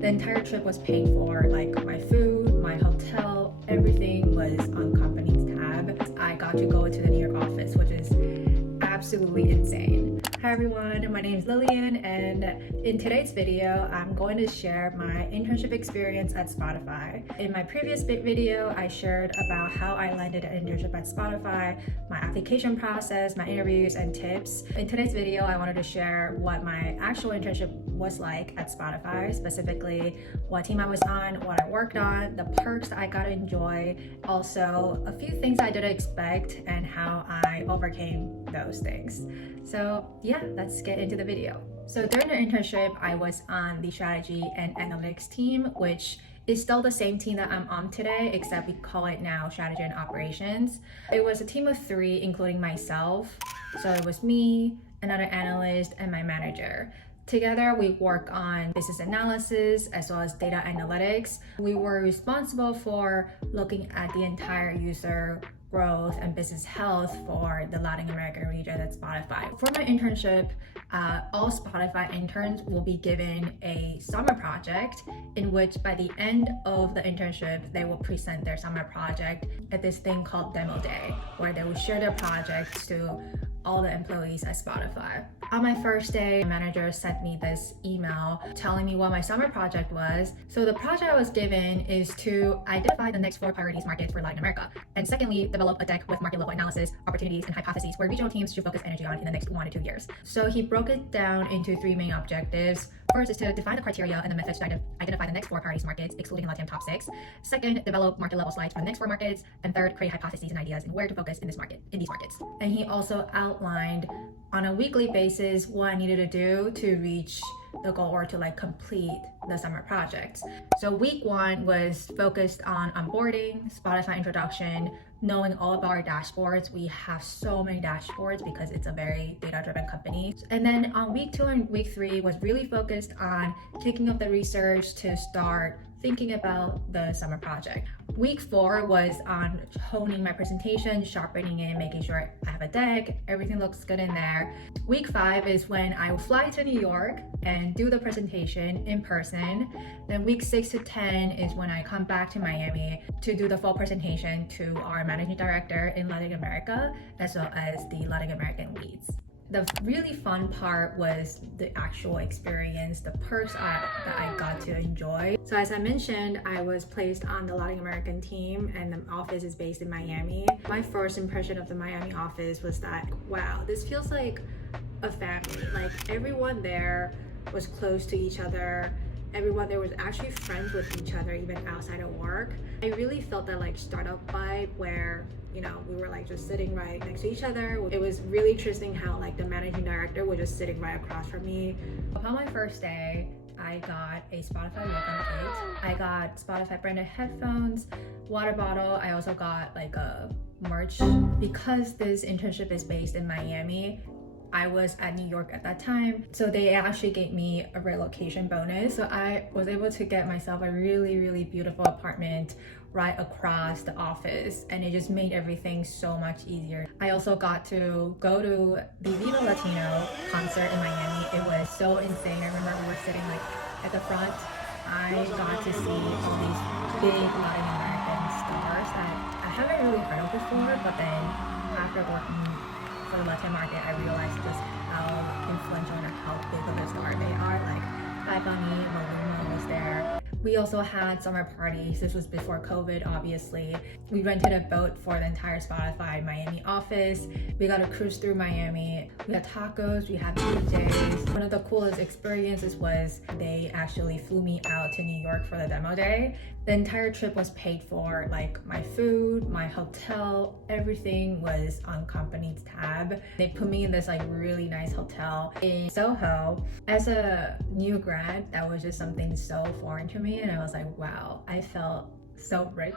The entire trip was paid for, like my food, my hotel, everything was on company's tab. I got to go to the New York office, which is absolutely insane. Hi everyone, my name is Lillian, and in today's video, I'm going to share my internship experience at Spotify. In my previous video, I shared about how I landed an internship at Spotify, my application process, my interviews, and tips. In today's video, I wanted to share what my actual internship was like at Spotify, specifically what team I was on, what I worked on, the perks that I got to enjoy, also a few things I didn't expect, and how I overcame those things. So yeah, let's get into the video. So during the internship, I was on the strategy and analytics team, which is still the same team that I'm on today, except we call it now strategy and operations. It was a team of 3, including myself. So it was me, another analyst, and my manager. Together, we work on business analysis as well as data analytics. We were responsible for looking at the entire user growth and business health for the Latin American region at Spotify. For my internship, all Spotify interns will be given a summer project in which by the end of the internship, they will present their summer project at this thing called Demo Day, where they will share their projects to all the employees at Spotify. On my first day, my manager sent me this email telling me what my summer project was. So the project I was given is to identify the next 4 priorities markets for Latin America. And secondly, develop a deck with market level analysis, opportunities, and hypotheses where regional teams should focus energy on in the next 1 to 2 years. So he broke it down into 3 main objectives. First is to define the criteria and the methods to identify the next 4 priorities markets, excluding Latin top 6. Second, develop market level slides for the next 4 markets. And third, create hypotheses and ideas and where to focus in these markets. And he also outlined on a weekly basis what I needed to do to reach the goal or to complete the summer projects. So week 1 was focused on onboarding, Spotify introduction, knowing all about our dashboards. We have so many dashboards because it's a very data-driven company. And then on week 2 and week 3 was really focused on kicking off the research to start thinking about the summer project. Week 4 was on honing my presentation, sharpening it, making sure I have a deck, everything looks good in there. Week 5 is when I will fly to New York and do the presentation in person. Then week 6 to 10 is when I come back to Miami to do the full presentation to our managing director in Latin America, as well as the Latin American leads. The really fun part was the actual experience, the perks that I got to enjoy. So as I mentioned, I was placed on the Latin American team and the office is based in Miami. My first impression of the Miami office was that, wow, this feels like a family. Like everyone there was close to each other. Everyone there was actually friends with each other, even outside of work. I really felt that startup vibe where, we were just sitting right next to each other. It was really interesting how the managing director was just sitting right across from me. Upon my first day, I got a Spotify welcome kit. I got Spotify branded headphones, water bottle. I also got a merch. Because this internship is based in Miami, I was at New York at that time, so they actually gave me a relocation bonus. So I was able to get myself a really, really beautiful apartment right across the office, and it just made everything so much easier. I also got to go to the Viva Latino concert in Miami. It was so insane. I remember we were sitting at the front. I got to see all these big Latin American stars that I haven't really heard of before, but then after working for the Latin market, I realized just how influential and how big of a star they are. Bad Bunny, Maluma was there. We also had summer parties. This was before COVID, obviously. We rented a boat for the entire Spotify Miami office. We got to cruise through Miami. We had tacos, we had PJs. One of the coolest experiences was they actually flew me out to New York for the demo day. The entire trip was paid for, my food, my hotel, everything was on company's tab. They put me in this really nice hotel in Soho. As a new grad, that was just something so foreign to me, and I was like, wow, I felt so rich.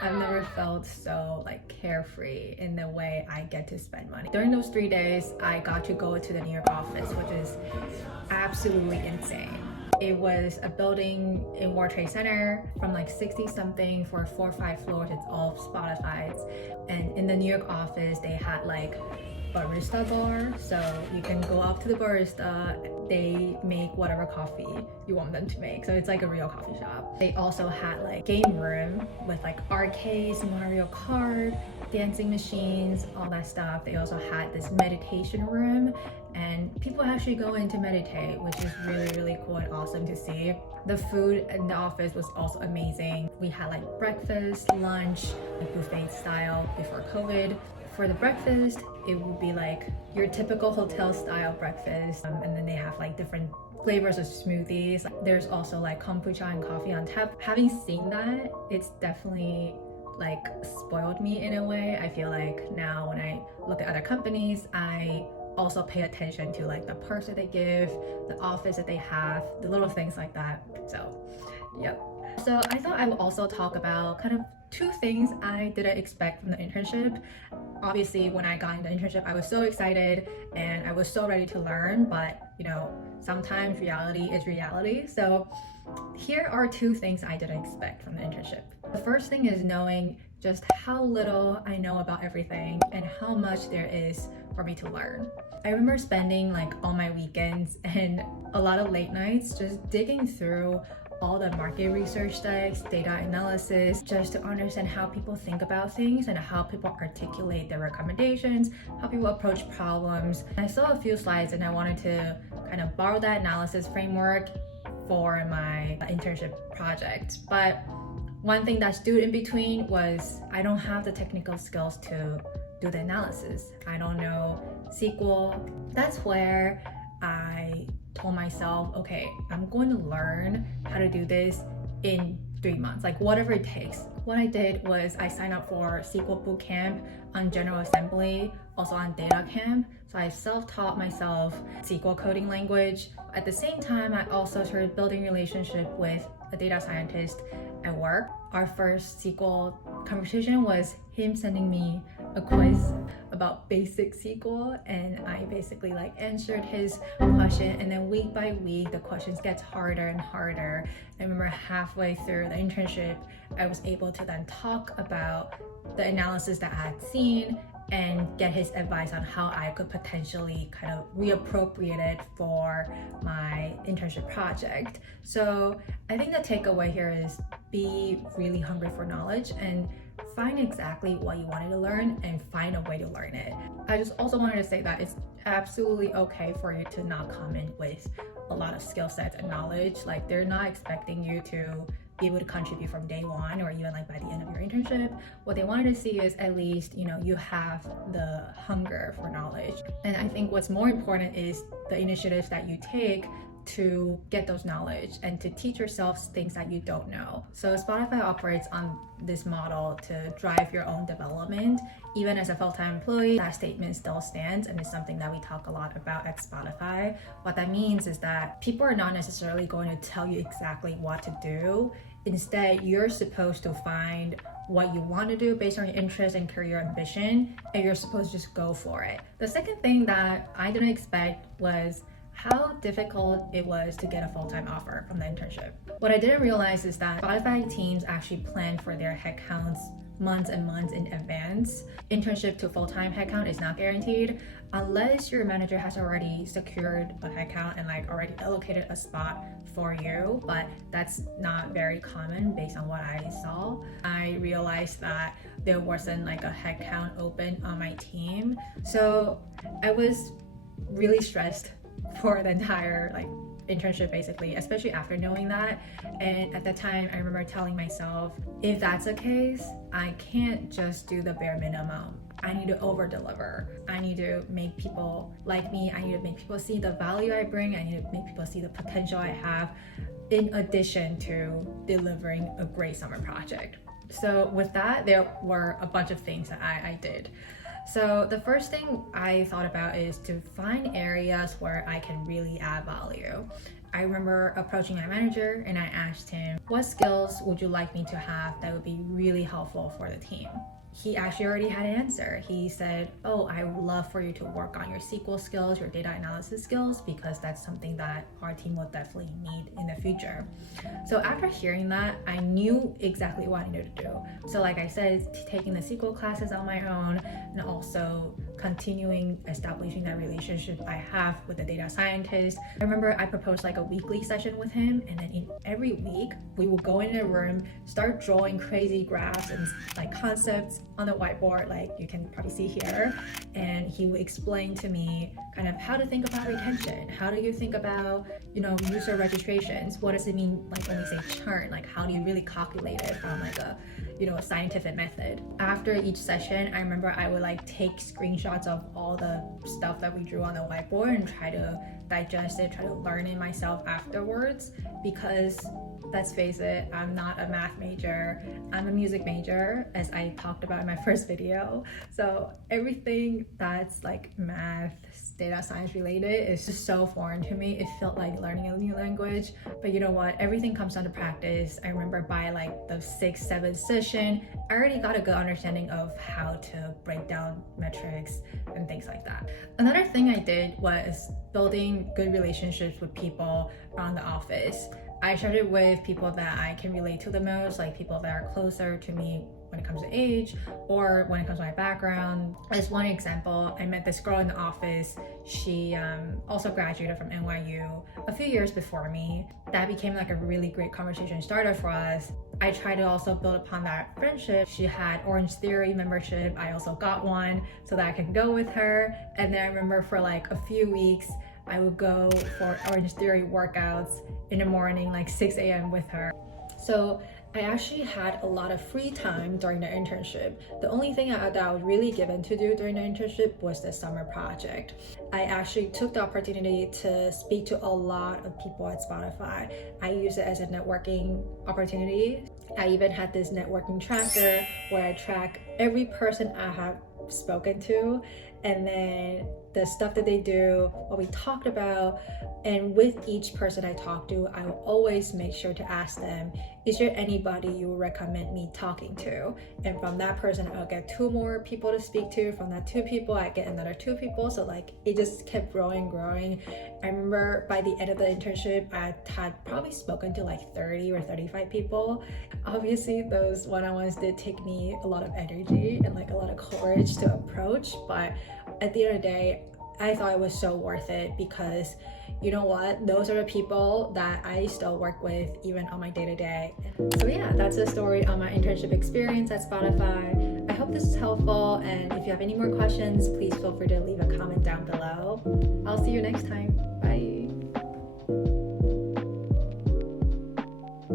I've never felt so carefree in the way I get to spend money. During those 3 days, I got to go to the New York office, which is absolutely insane. It was a building in World Trade Center from 60 something for 4 or 5 floors. It's all Spotify's. And in the New York office, they had barista bar, so you can go up to the barista, they make whatever coffee you want them to make, so it's like a real coffee shop. They also had like game room with like arcades, Mario Kart, dancing machines, all that stuff. They also had this meditation room, and people actually go in to meditate, which is really cool and awesome to see. The food in the office was also amazing. We had like breakfast, lunch, like buffet style before COVID. For the breakfast, it would be like your typical hotel style breakfast, and then they have like different flavors of smoothies. There's also like kombucha and coffee on tap. Having seen that, it's definitely like spoiled me in a way. I feel like now when I look at other companies, I also pay attention to like the perks that they give, the office that they have, the little things like that. So yep. So I thought I would also talk about kind of two things I didn't expect from the internship. Obviously, when I got into the internship, I was so excited and I was so ready to learn, but you know, sometimes reality is reality. So here are two things I didn't expect from the internship. The first thing is knowing just how little I know about everything and how much there is for me to learn. I remember spending like all my weekends and a lot of late nights just digging through all the market research decks, data analysis, just to understand how people think about things and how people articulate their recommendations, how people approach problems. I saw a few slides and I wanted to kind of borrow that analysis framework for my internship project. But one thing that stood in between was I don't have the technical skills to do the analysis. I don't know SQL. That's where I told myself, okay, I'm going to learn how to do this in 3 months, like whatever it takes. What I did was I signed up for SQL Bootcamp on General Assembly, also on Data Camp. So I self-taught myself SQL coding language. At the same time, I also started building relationship with a data scientist at work. Our first SQL conversation was him sending me a quiz about basic SQL, and I basically like answered his question, and then week by week the questions gets harder and harder. I remember halfway through the internship, I was able to then talk about the analysis that I had seen and get his advice on how I could potentially kind of reappropriate it for my internship project. So I think the takeaway here is be really hungry for knowledge and find exactly what you wanted to learn and find a way to learn it. I just also wanted to say that it's absolutely okay for you to not come in with a lot of skill sets and knowledge. Like they're not expecting you to be able to contribute from day one or even like by the end of your internship. What they wanted to see is at least, you know, you have the hunger for knowledge. And I think what's more important is the initiatives that you take to get those knowledge and to teach yourself things that you don't know. So Spotify operates on this model to drive your own development. Even as a full-time employee, that statement still stands, and it's something that we talk a lot about at Spotify. What that means is that people are not necessarily going to tell you exactly what to do. Instead, you're supposed to find what you want to do based on your interest and career ambition, and you're supposed to just go for it. The second thing that I didn't expect was how difficult it was to get a full-time offer from the internship. What I didn't realize is that Spotify teams actually plan for their headcounts months and months in advance. Internship to full-time headcount is not guaranteed unless your manager has already secured a headcount and like already allocated a spot for you, but that's not very common based on what I saw. I realized that there wasn't like a headcount open on my team, so I was really stressed for the entire like internship basically, especially after knowing that. And at the time I remember telling myself, if that's the case, I can't just do the bare minimum. I need to over deliver. I need to make people like me. I need to make people see the value I bring. I need to make people see the potential I have in addition to delivering a great summer project. So with that, there were a bunch of things that I did. So the first thing I thought about is to find areas where I can really add value. I remember approaching my manager and I asked him, what skills would you like me to have that would be really helpful for the team? He actually already had an answer. He said, oh, I would love for you to work on your SQL skills, your data analysis skills, because that's something that our team will definitely need in the future. So after hearing that, I knew exactly what I needed to do. So like I said, taking the SQL classes on my own and also continuing establishing that relationship I have with the data scientist. I remember I proposed like a weekly session with him, and then in every week we would go in a room, start drawing crazy graphs and like concepts on the whiteboard, like you can probably see here, and he would explain to me kind of how to think about retention, how do you think about, user registrations, what does it mean like when we say churn, like how do you really calculate it from like a scientific method. After each session, I remember I would like take screenshots of all the stuff that we drew on the whiteboard and try to digest it, try to learn it myself afterwards, because let's face it, I'm not a math major, I'm a music major, as I talked about in my first video. So everything that's like math, data science related is just so foreign to me. It felt like learning a new language, but you know what? Everything comes down to practice. I remember by like the 6th, 7th session, I already got a good understanding of how to break down metrics and things like that. Another thing I did was building good relationships with people around the office. I started with people that I can relate to the most, like people that are closer to me when it comes to age or when it comes to my background. As one example, I met this girl in the office. She also graduated from NYU a few years before me. That became like a really great conversation starter for us. I tried to also build upon that friendship. She had Orange Theory membership. I also got one so that I can go with her. And then I remember for like a few weeks, I would go for Orange Theory workouts in the morning, like 6 a.m. with her. So I actually had a lot of free time during the internship. The only thing that I was really given to do during the internship was the summer project. I actually took the opportunity to speak to a lot of people at Spotify. I used it as a networking opportunity. I even had this networking tracker where I track every person I have spoken to, and then the stuff that they do, what we talked about. And with each person I talk to, I will always make sure to ask them, is there anybody you would recommend me talking to? And from that person, I'll get 2 more people to speak to. From that 2 people, I get another 2 people. So like it just kept growing. I remember by the end of the internship, I had probably spoken to like 30 or 35 people. Obviously, those one-on-ones did take me a lot of energy and like a lot of courage to approach, but at the end of the day, I thought it was so worth it, because you know what? Those are the people that I still work with even on my day-to-day. So yeah, that's a story on my internship experience at Spotify. I hope this is helpful, and if you have any more questions, please feel free to leave a comment down below. I'll see you next time.